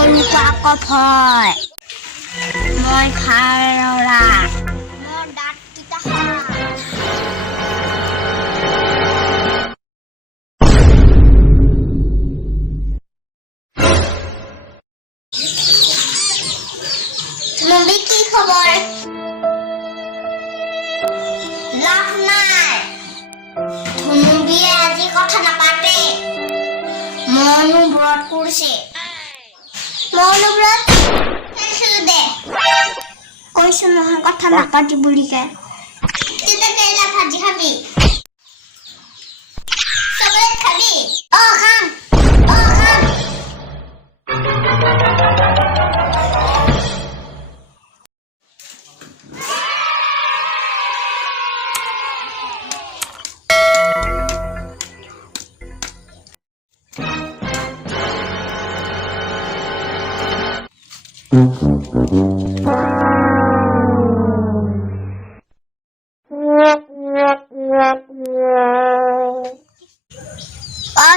Aku boy. Moi kharora. Mo dat kita ha. Mumbi ki khobor? Laugh nai. Mumbi aji kotha na pate. Monu brot kurse. Monu brot খেলে দে কইছ নহয় কথা নাপাতি বুলিকে তিতা কেলা ভাজি খাবি সবে খাবি ও খাম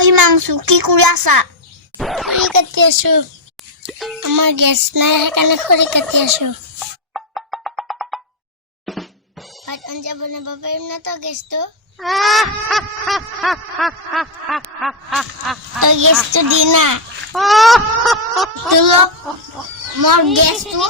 Himangsu ki কৰি আছা খৰি কাটি আছো আমাৰ গেছ নাই সেইকাৰণে খৰি কাটি আছো ভাত আঞ্জা বনাব পাৰিম না তো গেছটো তো গেছটো দি না তুলো মোৰ গেছটো